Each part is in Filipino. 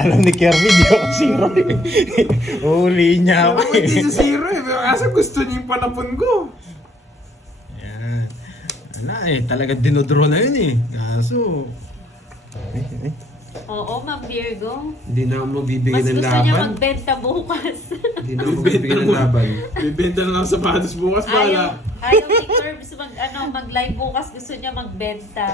alam ni Kirby, di ako zero eh. Uli niya ako eh. Hindi sa zero eh. Pero kasi gusto niya yung panapon ko. Yan. Wala eh, talaga dinodraw na yun eh. Kaso... Oo, Ma'am Virgo. Hindi na ako magbibigay Mas ng gusto niya laban. magbenta bukas. Hindi na ako magbibigay ng laban. Bibenta na lang sapatos bukas Ayaw ni Curbs mag-live bukas. Gusto niya magbenta.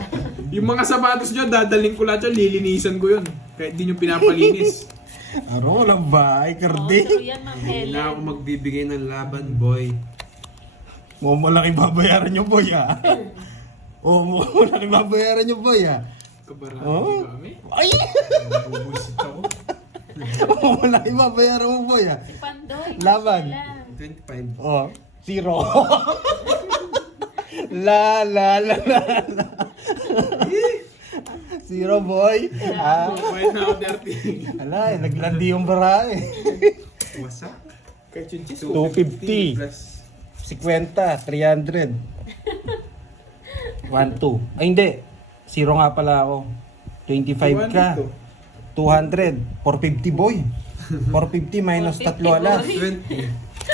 Yung mga sapatos niya, dadaling ko lahat yan. Lilinisan ko yun. Kahit di nyo pinapalinis. Aro, walang bahay, Oo, Kirby. true yan, Ma'am Hindi na ako Helen. magbibigay ng laban, boy. Malaki babayaran niyo, boy ah. Malaki babayaran niyo, boy ah. Kabaraan Oh. kami. Ay! Bubusit ako. Malaki babayaran mo, boy ah. Si Pandoy. Laban. Marcela. 25. Oh, zero. la. Zero, boy. Ah, Kumain na ako dirty. ala, naglandi yung bara eh. Wasak. Kahit yung cheese. 250. Plus. 50, 300. 1, 2. Ay, hindi. Zero nga pala ako. 25 ka. 200. 450, boy. 450 minus 3 alas. 20.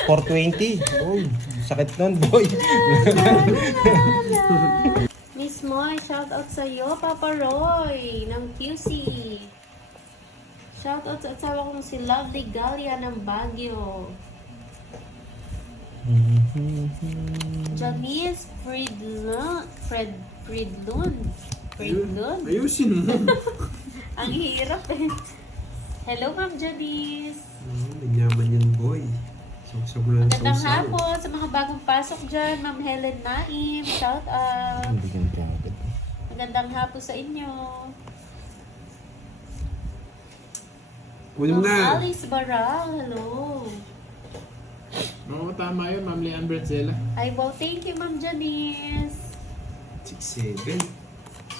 420. Boy, sakit nun, boy. Miss Moy, shout out sa iyo, Papa Roy ng QC. Shout out sa asawa kong si Lovely Galia ng Baguio. Janice Fridlun. Ayusin mo. Ang hirap eh. Hello, Ma'am Janice. Nanyaman yun, boy. Sagsag mo lang sa Magandang usaw. hapon sa mga bagong pasok dyan. Ma'am Helen Naim, shout out. Magandang hapon sa inyo. Kunin mo Ma'am na. Alice Baral, hello. Oo, tama yun, Ma'am Leanne Brenzela. Ay, wow, thank you, Ma'am Janice. 6-7.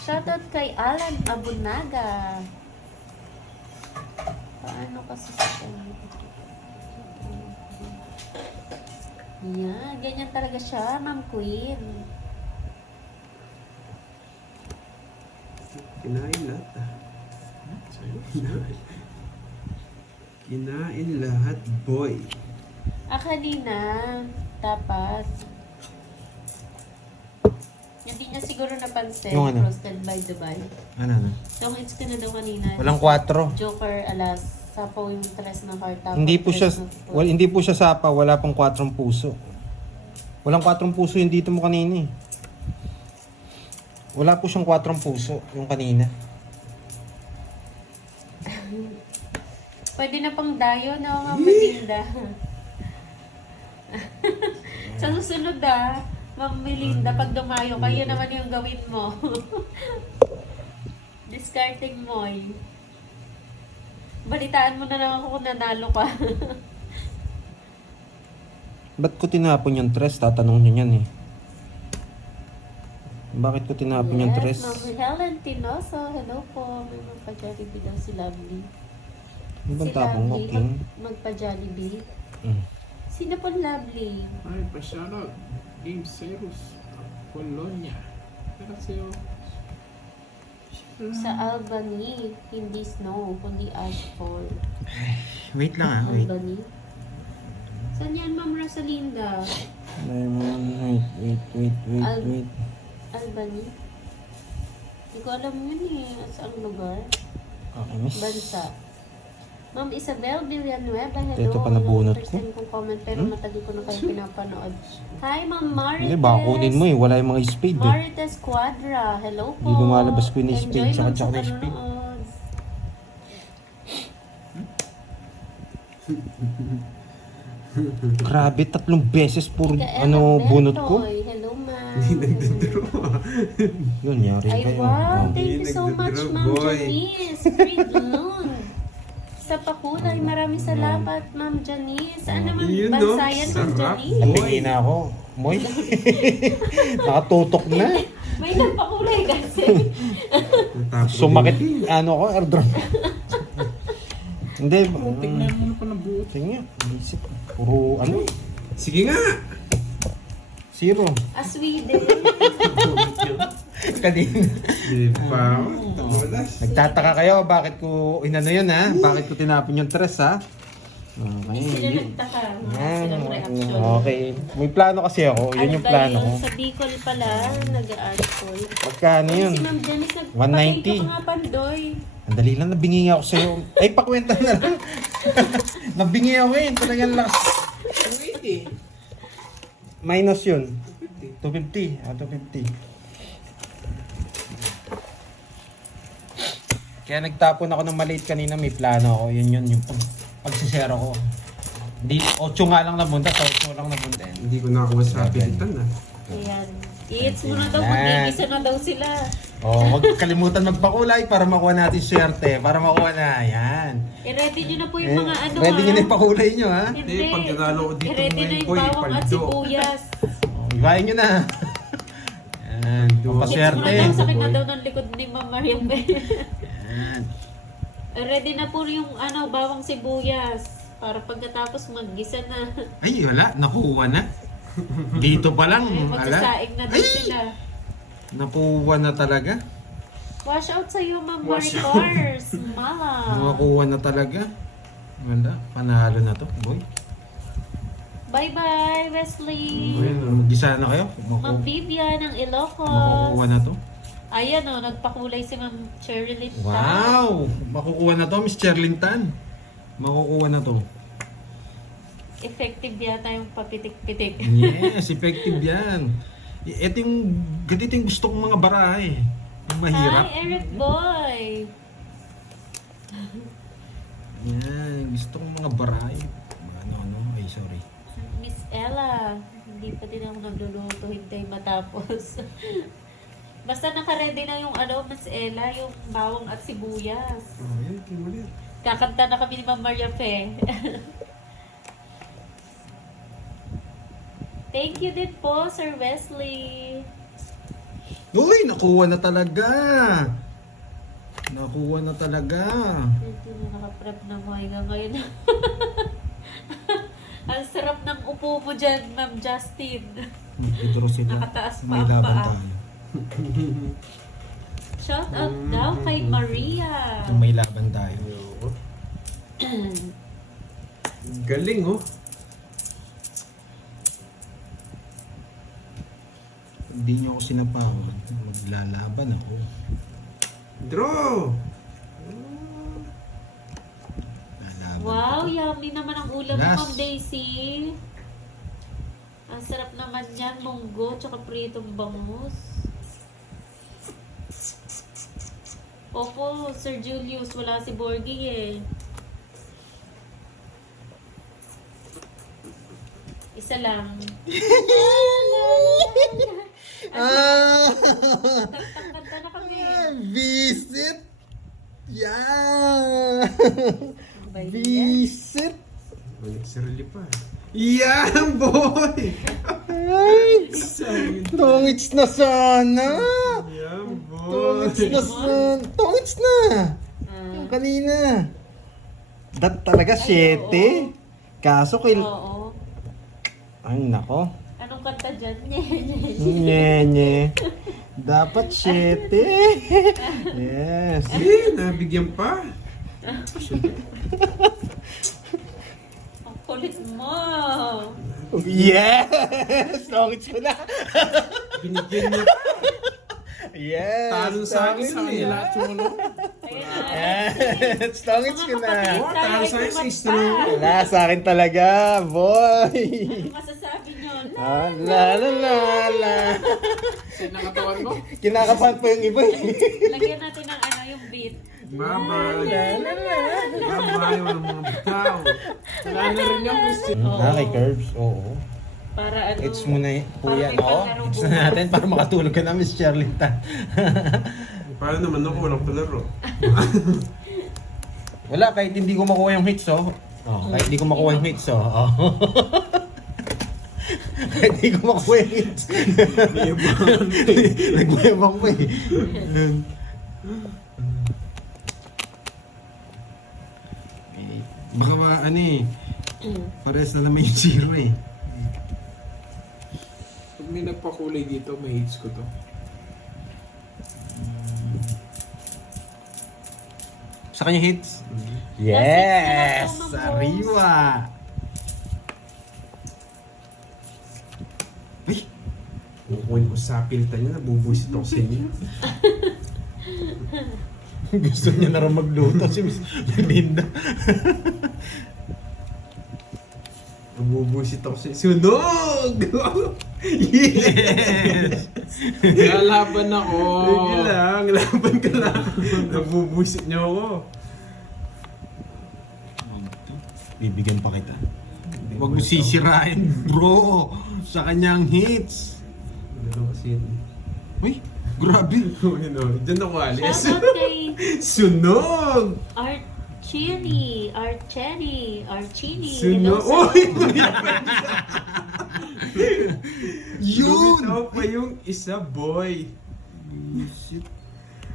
Shoutout kay Alan Abunaga. Paano kasi sa yan, ganyan talaga siya, Ma'am Queen. Kinain lahat ah. Kinain lahat, boy. Kanina, dapat. Hindi niya siguro napansin, Yung ano? Roasted by Dubai. Ano? Tumits ka na daw kanina. Walang 4. Joker, alas, sapaw yung tres ng heart. tapos Hindi po siya tres ng foot. hindi po siya sapa, wala pang 4 puso. Walang 4 puso yung dito mo kanina eh. Wala po siyang 4 puso yung kanina. Pwede na pang dayo na mga Melinda. Sa susunod Ma'am Melinda, pag dumayo, kayo naman yung gawin mo. Discarding mo eh. Balitaan mo na lang ako kung nanalo ka. Ba't ko tinapon yung tres? Tatanong nyo yan eh. Bakit ko tinapon yung tres? Ma'am Helen Tinoso, hello po. May magpa-Jollibee daw si Lovely. Ano bang Si tapong mo, Lovely, King? magpa-Jollibee. Mm. Sino po Lovely? Ay, pa-shoutout. Game Ceros. Polonia. Grazie. Sa Albany, hindi snow, kundi ashfall. Wait lang wait. Albany? Saan yan, Ma'am Rosalinda? Wait. Albany? Hindi ko alam yun eh. Saang lugar? Okay, miss. Bansa. Ma'am Isabel Villanueva, hello. Ito pa nabunot First ko. time kong comment pero matagal ko na kayo pinapanood. Hi, Ma'am Marites. Hindi, baka kunin mo eh. Wala yung mga speed eh. Marites Quadra, hello po. Hindi lumalabas ko yung speed, Enjoy, tsaka ma'am, sa yung speed. panonood. Grabe, 3 beses puro Mikaela bunot ko. Bentoy, hello, ma'am. Yun, yari Ay, kayo. wow. Oh. Thank you so much, Nagdodrop, Ma'am boy. Janice. Fridlun. Sa pakulay, maraming salamat, Ma'am Janice. Saan naman Yun, no? bansa yan, Ma'am Sarap. Janice? Natingin na ako. Moy. Nakatutok na. May nagpakulay kasi. Sumakit, ano ko, airdrop. Hindi. Tingnan mo na pa ng buot. Tingnan. Isip. Puro ano. Sige nga! 0. Sweden. Kanina. Di pa ako. Tamulas. Nagtataka kayo bakit ko inano yun ha? Bakit ko tinapon yung tres ha? Hindi sila nagtaka. Silang reaction. Okay. May plano kasi ako. Yun yung plano ko. Sa Bicol pala, nag-alcohol. Magkano yun? Si Ma'am Janice, 190. nagpapakita ka nga Pandoy. Ang dali lang, nabingi ako sa'yo. Ay, pakwenta na lang. Nabingi ako eh. Talagang lakas. 280. Minus yun. 250. 250. Kaya nagtapon ako ng maliit kanina. May plano ako. Yun. Yung pagsisero ko. Di, 8 nga lang nabunta. 8 lang nabunta. Hindi ko nakakuha sa pilitan ah. Ayan. I-hits mo na daw, Yan. mag-igisa na daw sila. Huwag kalimutan magpakulay para makuha natin swerte. Para makuha na. Yan. I-ready nyo na po yung mga ano Ready nyo na yung pakulay nyo ha. Hindi. Hindi, pag nanalo ko dito I-ready na ngayon, yung boy, bawang at paldo. sibuyas. Ibahin nyo na. Yan. Hits mo Pampaswerte. na daw, sakit na boy. daw ng likod ni Ma'am Mariam. Yan. Ready na po yung bawang sibuyas. Para pagkatapos mag-gisa na. Ay, wala. Nakuha na. Dito pa lang. Ay, Ala. magsasaing na daw sila. Nakuha na talaga. Wash out sa'yo, Ma'am Wash Maricars. Mala. Nakakuha na talaga. Wala. Panalo na to, boy. Bye-bye, Wesley. Mag-gisa na kayo. Ma'am Vivian ng Ilocos. Makukuha na to. Ayan o, nagpakulay si Ma'am Sherilyn Tan. Wow! Makukuha na to, Miss Cherlyn Tan. Makukuha na to. Effective yata yung papitik-pitik. Yes, effective yan. Ito yung, ganito yung gusto kong mga barahe. Yung mahirap. Hi, Eric Boy. Yan, gusto kong mga barahe. Ano, ay sorry. Miss Ella. Hindi pa din ako nagluluto, hintay matapos. Basta naka-ready na yung Miss Ella, yung bawang at sibuyas. Oh, yan, kinulit. Kakanta na kami ni Ma'am Maria Fe. Thank you din po, Sir Wesley. Uy, nakuha na talaga. Nakuha na talaga. Ito na nakaprep na mo hanggang ngayon. Ang sarap ng upo mo dyan, Ma'am Justin. Pedro sila. Nakataas pa May ang laban paa. tayo. Shout out daw kay Maria. Ito may laban tayo. Galing oh. Hindi nyo ako sinapawan. Maglalaban ako. Draw! Lalaban Wow, ako. yummy naman ang ulam mo, Last. Ma'am Daisy. Ang sarap naman yan, munggo, tsaka pritong bangus. Opo, Sir Julius, wala si Borgie eh. Isa lang. Kanta na kami. Visit! Yeah! Ba yan? Visit! Balik si Relly pa. Yan, boy! Tongits na sana! Yan, boy! Tongits na sana! Tongits na! Yung kanina. Dat talaga, 7. Kaso Oo. Ay, nako. Anong kanta dyan? Nye. Dapat 7. Yes. Eh, nabigyan pa. Ang kulit mo. Yes! Tongits ko na. Binigyan niya pa. Yes! Talo sa akin sa kanila. Chulo. Ayun na. Yes! Tongits ko na. Oh, talo sa akin, 6 na lang. Wala sa akin talaga, boy! Ano masasabi nyo? La la la la. Sinakatawan ko. Kinakabahan pa yung iba eh. Lagyan natin ng yung beat. Babay. La la la. Babay, walang mga bitaw. Wala na rin yung question. Okay, Curbs. Oo. Para It's mo na po yan. Para may Oo. palaro It's bukas. na natin para makatulog ka na, Miss Cherlyn Tan. Paano naman ako walang palaro? Wala, kahit hindi ko makuha yung hits, oh. Kahit hindi ko makuha yung hits, oh. Kahit hindi ko makuha yung hits. Nagmayabang ko eh. Baka ano eh. Pares na naman yung zero eh. Pag may nagpakulay dito, may hits ko to. Sa kanya hits? Yes! Yes! Sariwa! Ay! Kukunin ko sa pilta niya, nabubuisit ako sa inyo. Gusto niya na rin magluto si Miss Linda. Nabubuisit ako sa inyo. Sunog! Yes! Lalaban ako. Sige lang, laban ka lang. Nabubuisit niyo ako. Bibigyan pa kita. Huwag mo sisirain, bro. Sa kanyang hits. Ano kasi yun? Uy, grabe. Ano, dyan ako alis. Shoutout kay Sunog! Archini. Sunog! Hello, Uy! Yun! Lumitaw pa yung isa, boy.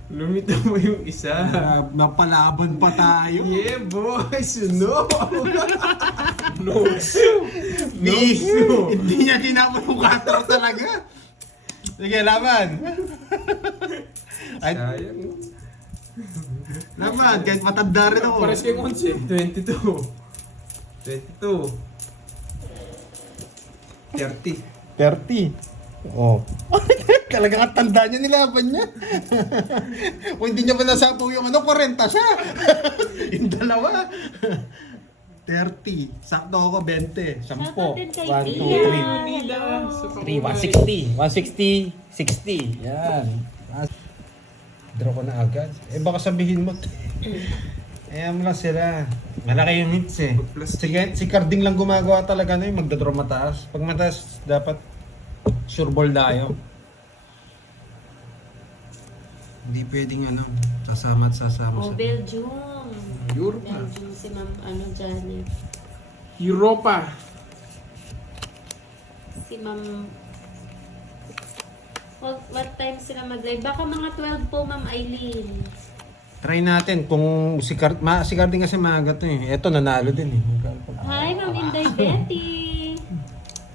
Lumitaw pa yung isa. Napalaban pa tayo. Yeah, boy! Sunog! Hindi, hindi niya tinapon yung cutter talaga. Sige, laban. Ay, Sayang. laban, kahit matanda rin ako. Pares kayo concept. 22. 30. 30. Oh. Talagang ang tanda niya, nilaban niya. Kung hindi niya pa nasapaw yung 40 siya. Yung dalawa. 30. Sakto ako, 20. 10. 1, 2, 3. Hello. 160. 160. 60. Yan. Draw ko na agad. Eh baka sabihin mo. Ayan mo lang sila. Malaki yung hits eh. Si Carding lang gumagawa talaga na yung magdadraw mataas. Pag mataas, dapat sure ball tayo. Hindi pwedeng sasama at sasama Oh, Belgium. Europa. Belgium si Ma'am Janet. Europa. Si Ma'am... What time sila mag-live? Baka mga 12 po, Ma'am Eileen. Try natin kung si Carding kasi maaga to eh. Eto nanalo din eh. Hi, Ma'am Inday Betty.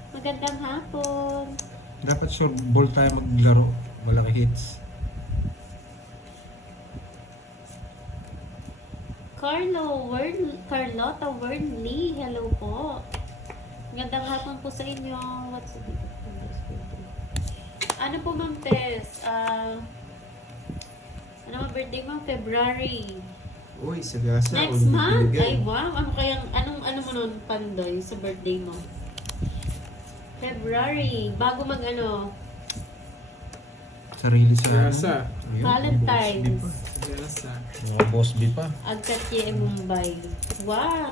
Magandang hapon. Dapat sure ball tayo maglaro. Malaki hits. Carlota Wernley, hello po. Magandang hapon po sa inyo. What's the ano po, Ma'am Tess? Ano ang birthday mo? February. Uy, sagasa. Next month? Ay, wow. Ano mo nun, Pandoy, sa birthday mo? February. Bago Sarili sa Sagasa. Ayun, Valentine's. Sagasa. mga boss B pa. Agkatye Mumbai. Wow.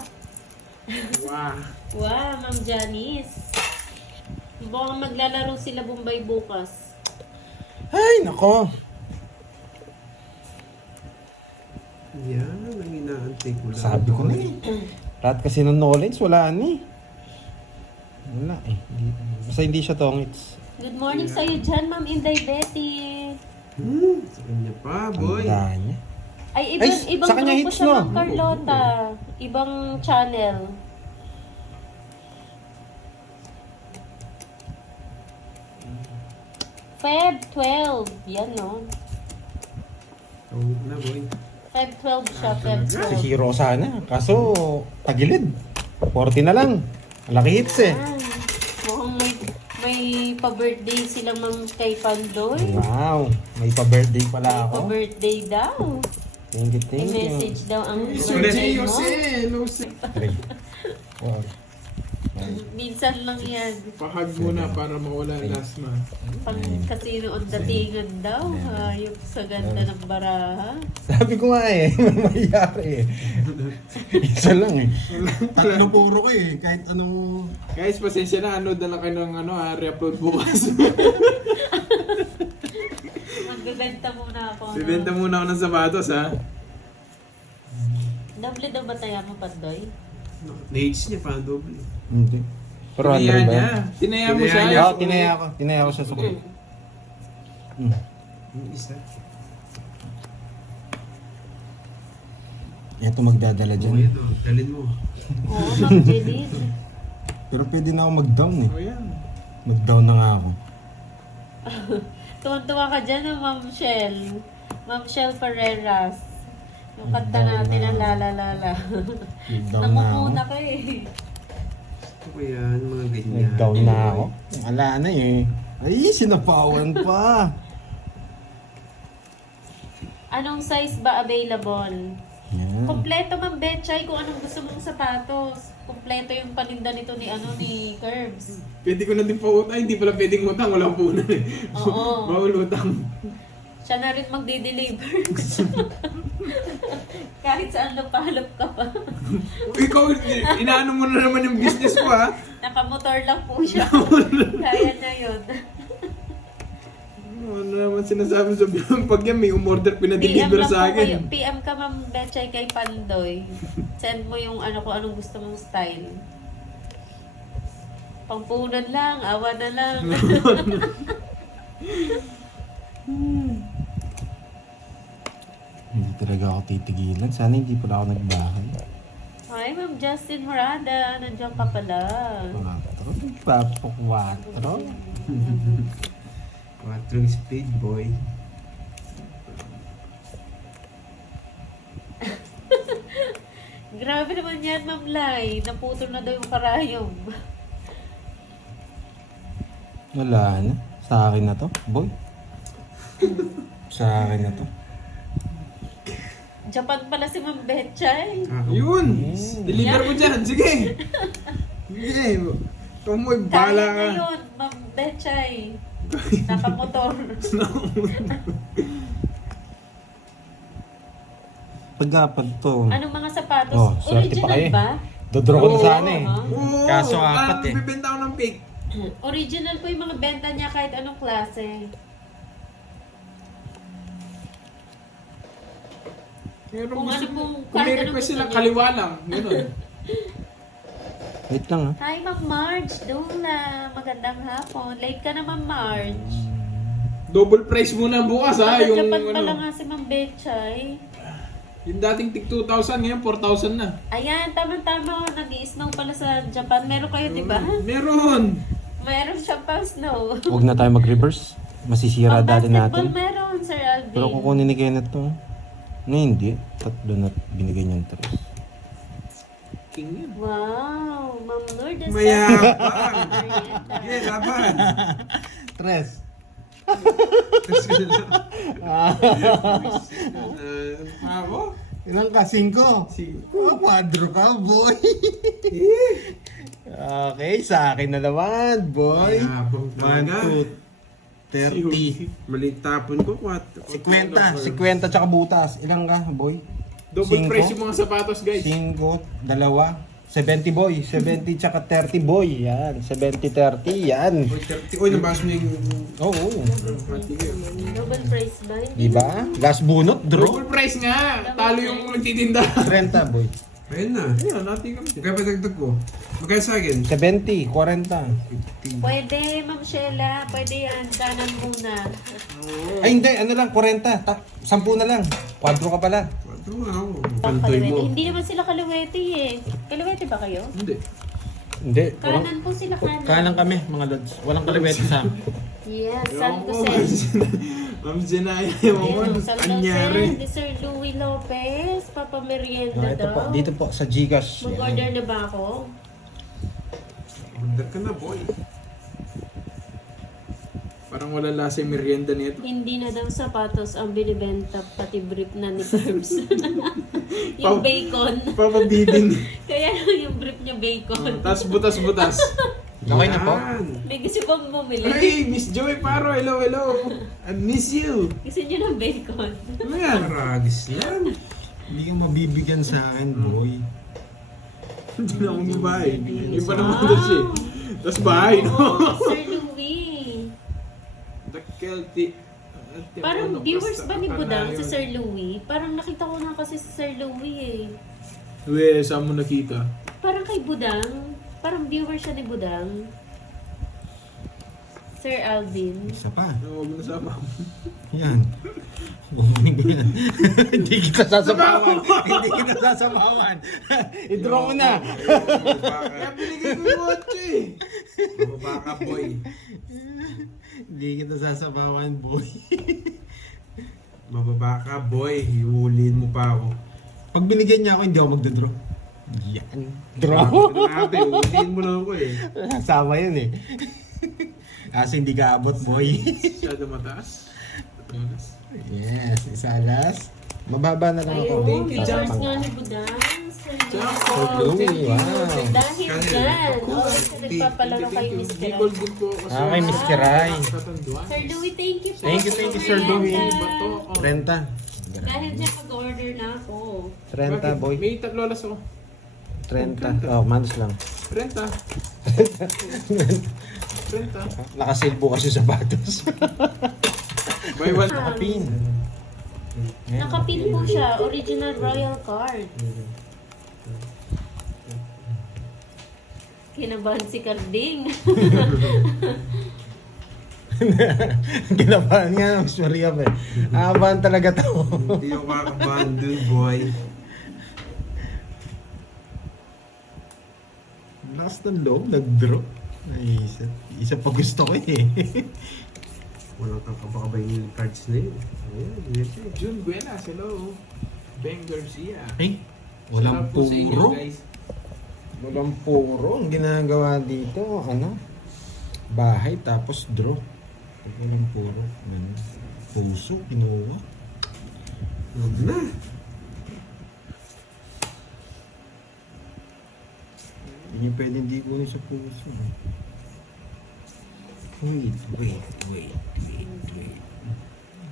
Wow. Wow, Ma'am Janice. Baka maglalaro sila Bombay bukas. Ay, nako. Yan, ang inaantay ko lang. Sabi ko na eh. Lahat kasi ng knowledge, wala ni. Wala eh. Basta hindi siya tongits. Good morning sa iyo dyan, Ma'am Inday Betty. Sa kanya pa, boy. Tanda niya. Ay, Ay, ibang sa kanya grupo hits, siya, no? Ma'am Carlota. Ibang channel. Feb 12. Yan, no? Tawag na, boy. Feb 12 siya, Feb Si 12. Hero sana. Kaso, tagilid. 40 na lang. Malaki hits eh. Ah, mukhang may pa-birthday silang kay Pandoy. Wow. May pa-birthday pala ako. Pa-birthday daw. Thank you, thank you. I-message daw ang Jose, birthday mo. Jose. Three. Wow. Minsan lang yan. Pahag muna para mawala ang last month. Pang kasino on datingan daw. Hayop sa ganda ng baraha. Sabi ko nga eh, mayayari eh. Isa lang eh. Tatlo puro ko eh, kahit anong... Guys, pasensya na. Dala kayo ng re-upload bukas. Magbebenta muna ako. Bibenta muna ako ng sapatos, ha? Doble daw ba tayo mo, Pandoy? Na-hits niya pa, doble. Hindi. Pero Tinaya 100 ba? niya. Tinaya mo siya. Tinaya Oo, tinaya ako. Tinaya ako sa sukli. Yung isa. Ito magdadala Oh, dyan. yan o. Dalin mo. Oo, Ma'am Jeline. Pero pwede na ako mag-down eh. Oh, yan. Mag-down na nga ako. Tuwan-tuwa ka dyan, Ma'am Shell. Ma'am Shell Pareras. Yung kanta natin ang lala-lala. Down na ako. Namumuna ka eh. Ito ko yan, mga ganyan. Nag-down na ako. Wala na eh. Ay, sinapawan pa. Anong size ba available? Yan. Kompleto man, Betchay, kung anong gusto mong sapatos. Kompleto yung paninda nito ni Curbs. Pwede ko na din pa-utang. Ay, hindi pala pwedeng utang. Walang punan eh. Oo. Bawal utang. Siya na rin magde-deliver. Kahit saan lupalop ka pa. Ikaw, inaano mo na naman yung business ko ha. Nakamotor lang po siya. Kaya na yun. Ano naman sinasabi sa pag yan may umorder PM pinadeliver lang sa po kayo. akin. PM ka, Ma'am Betchay, kay Pandoy. Send mo yung kung anong gusto mong style. Pangpunan lang, awa na lang. Hindi talaga ako titigilan. Sana hindi pala ako nagbahay. Hi, Ma'am Justin Morada. Nandiyan ka pala. 4. Papok 4. 4 speed, boy. Grabe naman yan, Ma'am Lai. Naputol na daw yung karayom. Wala na. Sa akin na to, boy. Sa akin na to. Japan pala si Ma'am Betchay. Yun! Deliver mo dyan, sige! Sige! Tumoy, bala Kaya ka! na yun, Ma'am Betchay. Nakamotor. Pagkapag to. Anong mga sapatos? Oh, swerte pa Original kayo. ba? Dodro ko na Oo. sana eh. Oo! Kaso apat eh. Bibenta ako ng fake. Original po yung mga benta niya kahit anong klase. Meron Kung gusto ano mo. pong- Kung may kahit ano request gusto sila, niya. kaliwa lang. Ganun. Wait lang ha. Hi, Ma'am Marge. Dula. Magandang hapon. Late ka naman, Marge. Double price muna bukas ha. Sa Yung Japan pala ano. nga si Ma'am Betchay. Yung dating tig 2,000 ngayon 4,000 na. Ayan, tama-tama. Nag-i-snow pala sa Japan. Meron kayo, di ba? Meron! Meron siyang pang snow. Huwag na tayo mag-reverse. Masisira Pang dali basketball natin. meron, Sir Alvin. Pero kukunin ni Kenneth to. No, hindi. 3 na binigay niyang 3. King yun. Wow, Ma'am Lourdes. Mayabang! Merienda. Sige, laban! 3. Tapos ka na lang. Ako? Ilang ka? 5? 4 ka, boy. Okay, sa akin na naman, boy. Mayabang 1, talaga. 2, 30. Maliit tapon ko, 50. 50 tsaka butas. Ilang ka, boy? Double 5? price yung mga sapatos guys. 5, 2, 70 boy. 70 tsaka 30 boy. Yan. 70, 30. Yan. Uy, 30. Uy, nabas mo yung... Oo. Double price ba? Diba? Gas bunot, draw. Double price nga! Talo yung nagtitinda. 30 boy. Ayun na. Ayun, natin kami. Kaya patagdag ko. Magkaya sa akin? 70, 40. Pwede, Ma'am Sheila. Pwede yan. Kanan muna. Ay hindi, ano lang, 40. 10 na lang. 4 ka pala. 4 nga ako. Ang Pantoy kaliwete. mo. Hindi naman sila kaliwete eh. Kaliwete ba kayo? Hindi. Hindi. Kanan po sila kanan. Kanan kami, mga lods. Walang kaliwete sa amin. Yes, San Ewan ko, Jose. Ma'am Zenaya, ewan ko. Ayun, San Anyari. Jose, ni Sir Louie Lopez. Papamerienda Ito po, daw. dito po sa Gcash. Mag-order na ba ako? Order ka na, boy. Parang wala lasa yung merienda nito. Hindi na daw sapatos ang binibenta, pati brief na ni Curbs. Pau- yung bacon. Papabiding. Kaya yung brief niya bacon. Tapos butas-butas. Okay na po. Yan. May gusto pang bumili. Hey, Miss Joy Paro, hello, hello. I miss you. Gusto niyo ng bacon. Ano yan? Paragis lang. Hindi ka mabibigyan sa akin, boy. Hindi na akong babae. Yung pa naman doon siya. Tapos bahay, no? Oh, Sir Louie. Dakelti. Parang viewers ba ni Budang si Sir Louie? Parang nakita ko na kasi si Sir Louie eh. Uwe, saan mo nakita? Parang kay Budang. Parang viewer siya ni Budang. Sir Alvin. Isa pa. Huwag mo nasama. Yan. Bumalik ko yan. Hindi kita sasabawan. Hindi kita sasabawan. I-draw mo na. Kaya binigay ko yung watch eh. Mababa ka, boy. Hindi kita sasabawan, boy. Mababa ka, boy. Iulin mo pa ako. Pag binigyan niya ako, hindi ako magdodraw. Yan. Draw. Grabe, iulin mo lang ako eh. Sama yun eh. Kasi hindi ka abot, boy. Masyado mataas. Mataas. Yes, isa last. Mababa na lang ako. Ayun, you, viewers Jam. nga ni Budang. Jam. Louie, wow. Dahil dyan, nagpapalaro kay Mr. Bicol din po kasi. Ah, kay Miss Kiray. Katanduan. Sir Louie, thank you po. Thank you, Sir Louie. Bato. Oh. 30. Dahil dyan, mag-order na ako. 30, boy. May tatlo alas ako. 30. Oh, manos lang. Renta. Renta. Nakasil po kasi sa sapatos. Buy one. Nakapin. Nakapin po siya, original royal card. Kinabahan si Carding. Kinabahan nga, Miss Maria pa eh. Aabahan talaga to. Hindi ako kakabahan dun, boy. Lakas ng loob, nag-draw. Ay, isa pa gusto ko eh. Walang kakabakabay yung cards na yun. Ayan, yun siya. June Buenas, hello. Ben Garcia. Eh, walang Sarap po sa inyo, puro. guys. Walang puro. Ang ginagawa dito, ano? Bahay tapos draw. Pag walang puro. Ano? Puso, kinuha. Huwag na. Hindi pwede hindi kunin sa puso. Wait.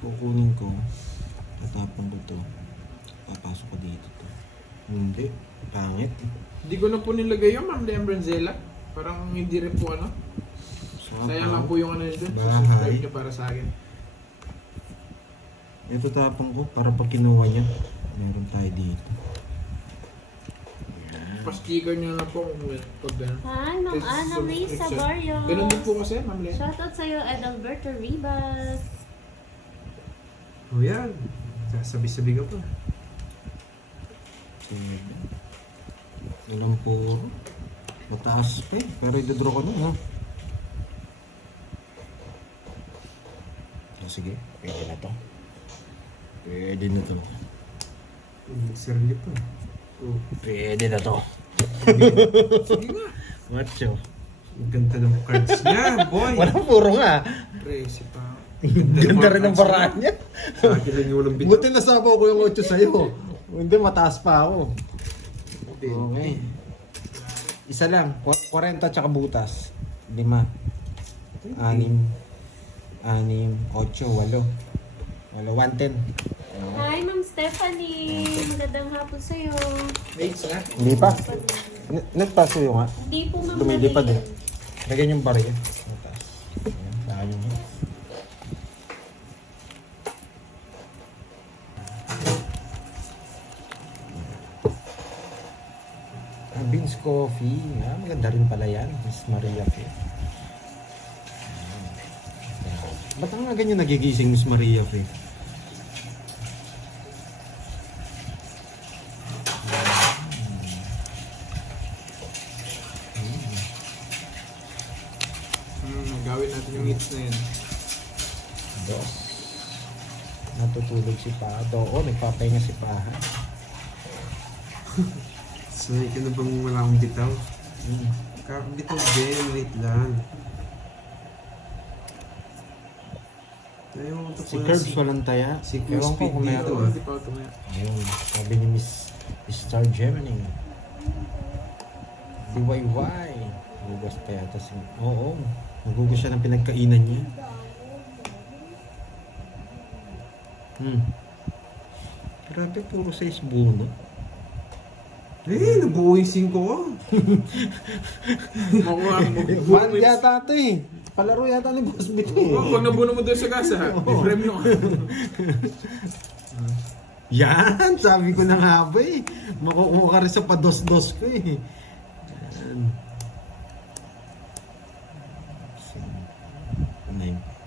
Kukunin ko. Tatapon ko to. Papasok ko dito to. Hindi. Pangit. Hindi ko na po nilagay yung Ma'am Lem Branzella. Parang hindi rin po ano. Sayang lang po yung ano nito. Bahay. Subscribe nyo para sa akin. Ito tapon ko para pag kinuha niya. Meron tayo dito. Pa-sticker nyo na po kung pag gano'n. Hi, Ma'am Annalisa Barrios. Ganun din po kasi, Ma'am Lem. Shoutout sa'yo, Edalberto Rivas. O yan. Sasabi-sabi ka pa. Walang puro. Mataas pa eh. Pero idodraw ko na, no? Oh, sige, pwede na to. Pwede na to. Serli pa. Pwede na to. Sige nga. Macho. Ang ganda ng cards niya, boy. Walang puro nga. Presi pa. Ganda rin ang paraan niya. Sa akin lang yung walang bito. Buti nasabaw ko yung 8 sa'yo. Hindi, mataas pa ako. Okay. Isa lang. 40 tsaka butas. 5. 6. 8. 8. 110. Hi, Ma'am Stephanie. Magandang hapon sa'yo. Wait, ha? Hindi pa. Nagpaso yung nga. Hindi po, Ma'am. Lumilipad eh. Marilyn. Lagyan yung baril. Mataas. Ayan, saan yung Beans Coffee. Ah, maganda rin pala yan. Miss Maria Fe. Ba't nga ganyan nagigising Miss Maria Fe? Gawin natin yung hits na yun. Dos. Natutulog si Pado. Oo, nagpapahinga si Paha. Sanay ka na bang wala akong bitaw? Kakabitaw din, wait lang. Ayaw, ito Si pala Curbs walang taya. si Ewan ko Speed kung dito, meron. Hindi pa ako tumaya. Ayun, sabi ni Miss Star Gemini. DIY. Hugas pa yata si... Oo, nagugas siya ng pinagkainan niya. Grabe, puro size buno. nabuo yung 5 ko. Makuha mo. Man yata ito eh. Palaro yata ni Boss Bito eh. Pag nabuno mo doon sa gasa, i-frame nyo. Yan, sabi ko na nga ba eh. Makukuha ka rin sa pados-dos ko eh. Yan.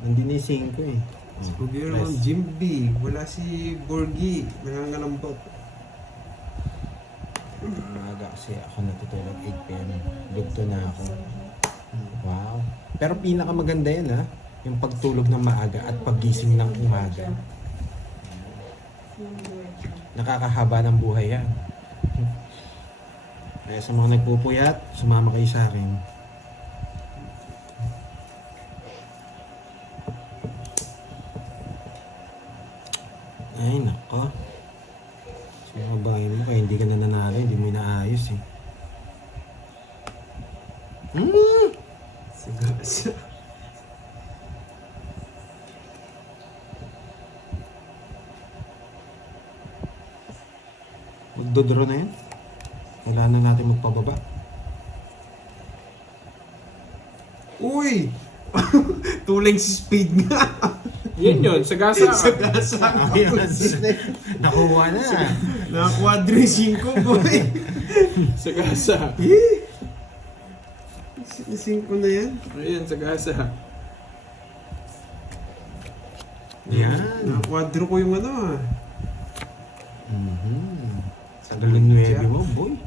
Nandun na yung 5 eh. Pag-iwan ng Jim B, wala si Borgie, nangangalambot. Umaga kasi ako natutulog 8 p.m. Lugto na ako. Wow. Pero pinakamaganda yan ha. Yung pagtulog ng maaga at paggising ng umaga. Nakakahaba ng buhay yan. Kaya sa mga nagpupuyat, sumama kayo sa akin. Ay, nako. Sinabahin mo kaya hindi ka na nanalo, hindi mo inaayos eh. Sagasa. Magdodraw na yan. Kailangan na natin magpababa. Uy! Tuling si speed nga. Yun, sagasa ka. Sagasa. Ayan. Nakuha na. Naka-quadri 5, boy. Sagasa. Eh! 5 na yan. Ayan, sagasa. Yan. Naka-quadro ko yung ano ah. Sa galing 9 mo, boy.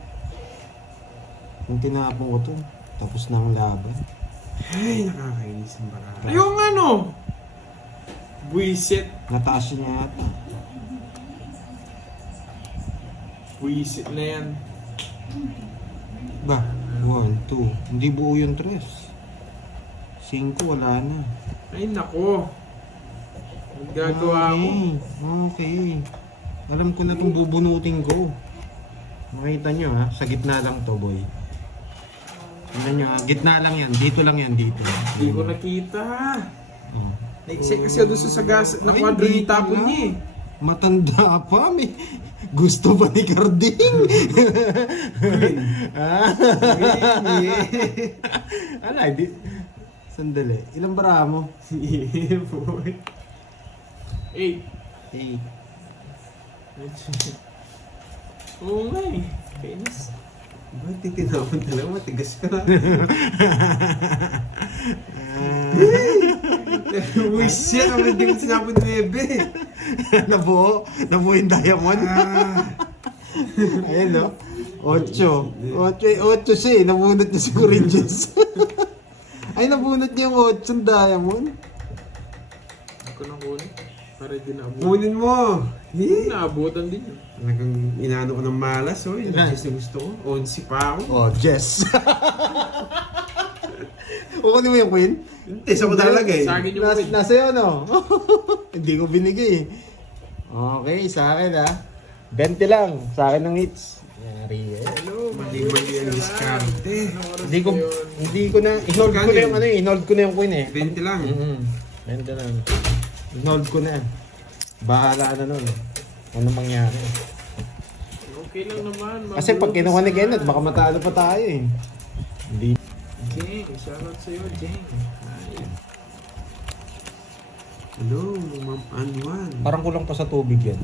Kung tinapon ko to, tapos na ang laban. Ay, nakakainis ang barata. Yung ano? Buisit. Nataas niya yata. Buisit na yan. Ba? 1, 2. Hindi buo yung 3. 5, wala na. Ay, nako. Ang gagawa mo. Okay. Alam ko na itong bubunutin ko. Makita nyo ha, sa gitna lang to, boy. Tingnan nyo ha, gitna lang yan. Dito lang yan, dito. Hindi ko nakita. Oh. Na-excite kasi doon sa sagasa. Na-quadro yung tapon niya eh. Matanda pa, may gusto pa ni Carding. Ala, di. Sandali. Ilang bara mo? Yeah, boy. 8. 8. Oo nga eh. Kainis. Ba't titinapon talaga? Matigas ka na. Uy, siya naman hindi mo sinapon 9. Nabuo? Nabuo yung diamond? Ayun no? 8. 8 siya eh. Nabunot niya si Corinthians. Ay, nabunot niya yung 8 yung diamond. Ako na kunin. Para di naabutan. Kunin mo. Eh? Naabutan din yun. Talagang inaano ko ng malas, oh. Yung Ilan? Jess na gusto ko. 11 pa ako. Oh, Jess. Kukunin mo yung queen? Hindi, sa ko nalalagay. Sa akin yung win. Nasa yun, no? Hindi ko binigay. Okay, sa akin ha. 20 lang. Sa akin ng hits. Yari eh. Hello, Mali-mali ang diskarte. Hindi ko na, inold ko na yung ano eh. Inold ko na yung queen eh. 20 lang. 20 lang. Inold ko na. Bahala na nun. Ano mangyari. Okay lang naman. Kasi pag kinuha ni Kenneth, baka matalo pa tayo eh. Hindi. Jeng, shoutout sa'yo, Jeng. Hello, Ma'am Anwan. Parang kulang pa sa tubig yan.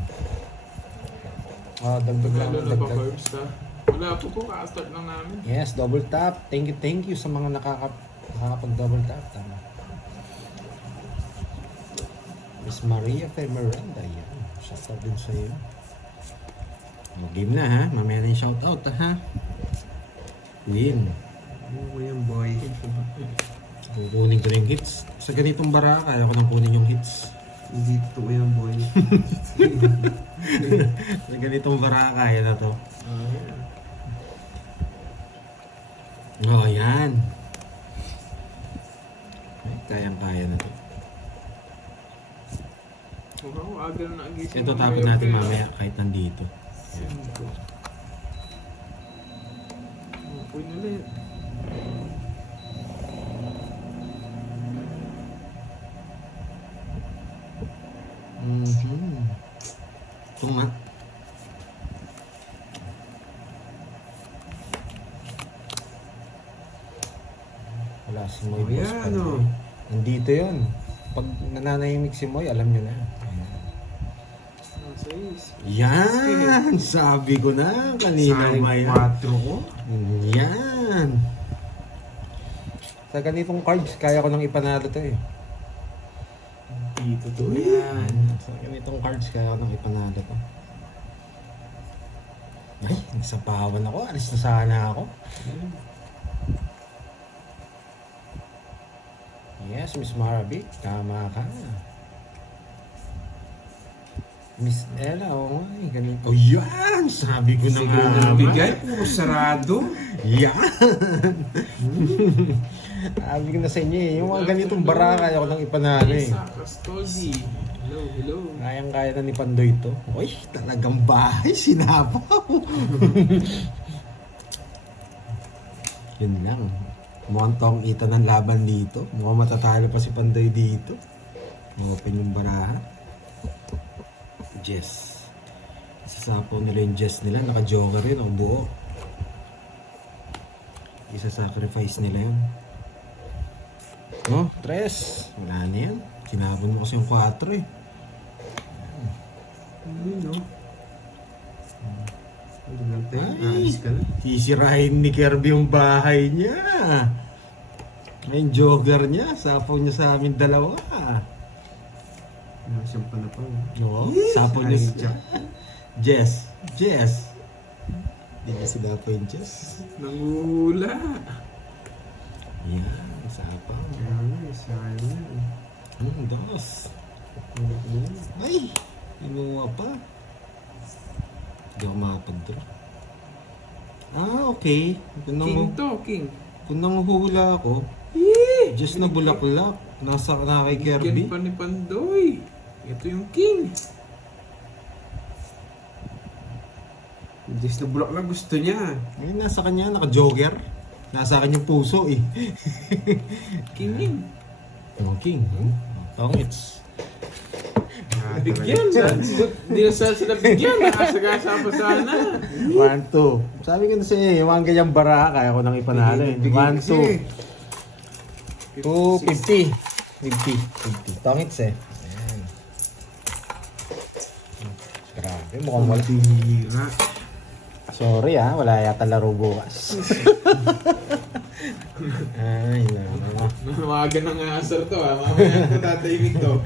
Dagdag lang. Lalo na ba Dagdag. carbs ka? Wala po po, ka-start lang namin. Yes, double tap. Thank you sa mga nakakapag-double tap. Tama. Miss Maria Miranda, yan. Shoutout din sa iyo. Game na ha. Mamaya na yung shoutout ha. Lin. Ano mo yan, boy? Kukunin ko na yung hits. Sa ganitong baraka, ayaw ko nang kunin yung hits. Hindi totoo yan, boy. Sa ganitong baraka, yan na to. Oh, yan. Ay, kayang-kaya na to. Oo, aga na nagising. Ito tapon natin mamaya kahit nandito. Okay na lang. Ito nga. Wala si Moy boss. Ayan, oh. Nandito yun. Pag nananahimik si Moy, alam nyo na. Yan! Sabi ko na kanina Sayang may 4 ko. Yan! Sa ganitong cards, kaya ko nang ipanalo to eh. Dito to. Yan! Sa ganitong cards, kaya ko nang ipanalo to. Ay, nagsapawan ako. Alis na sana ako. Yes, Miss Marabi. Tama ka. Miss Ella, oo nga eh, ganito. Oh, yan! Sabi ko na nga. Siguro bigay, puro sarado. Yan! Sabi ko na sa inyo eh, yung mga ganitong baraka ayaw ko nang ipanalo eh. Isa, Custody. Hello, hello. Kayang-kaya na ni Pandoy to. Uy, talagang bahay, sinabaw. Yun lang. Mukhang tong ita ng laban dito. Mukhang matatalo pa si Pandoy dito. Open yung baraha. Jess. Isasapaw nila yung Jess nila. Naka-joker rin, o buo. Isa-sacrifice nila yun. Oh, 3. Wala na yan. Kinapon mo kasi yung 4 eh. Ano, no? Ano lang tayo? Alis ka na. Sisirahin ni Kirby yung bahay niya. May jogger niya. Sapaw niya sa amin dalawa. Siyang pa na pa. No? Sapaw niya si Jess. Jess. Hindi niya sinapaw yung Jess. Nangula. Yan. Sapaw. Sayang. Das. Ay! Inuwa pa. Hindi ako makapag-draw. Ah, okay. King to, king. Kung nanguhula ako, just na bulaklak. Nasa na kay Kirby. Bigyan pa ni Pandoy. Ito yung king. Just na bulak lang gusto niya. Ay, nasa kanya, naka-jogger. Nasa akin yung puso eh. King yun. Oh, king. Tongits. Bigyan. Hindi na sila bigyan. Nakasagasa pa sana. 1, 2. Sabi ko na sa iyo, yung mga ganyang bara, kaya ko nang ipanalo eh. 1, 2. 2, 50. 50. Tongits eh. Ayan. Grabe, mukhang wala. Tira. Sorry ah, wala yata laro bukas. Ay, naman. Mawagan ng asar to ha. Mamaya ko tatahimik to.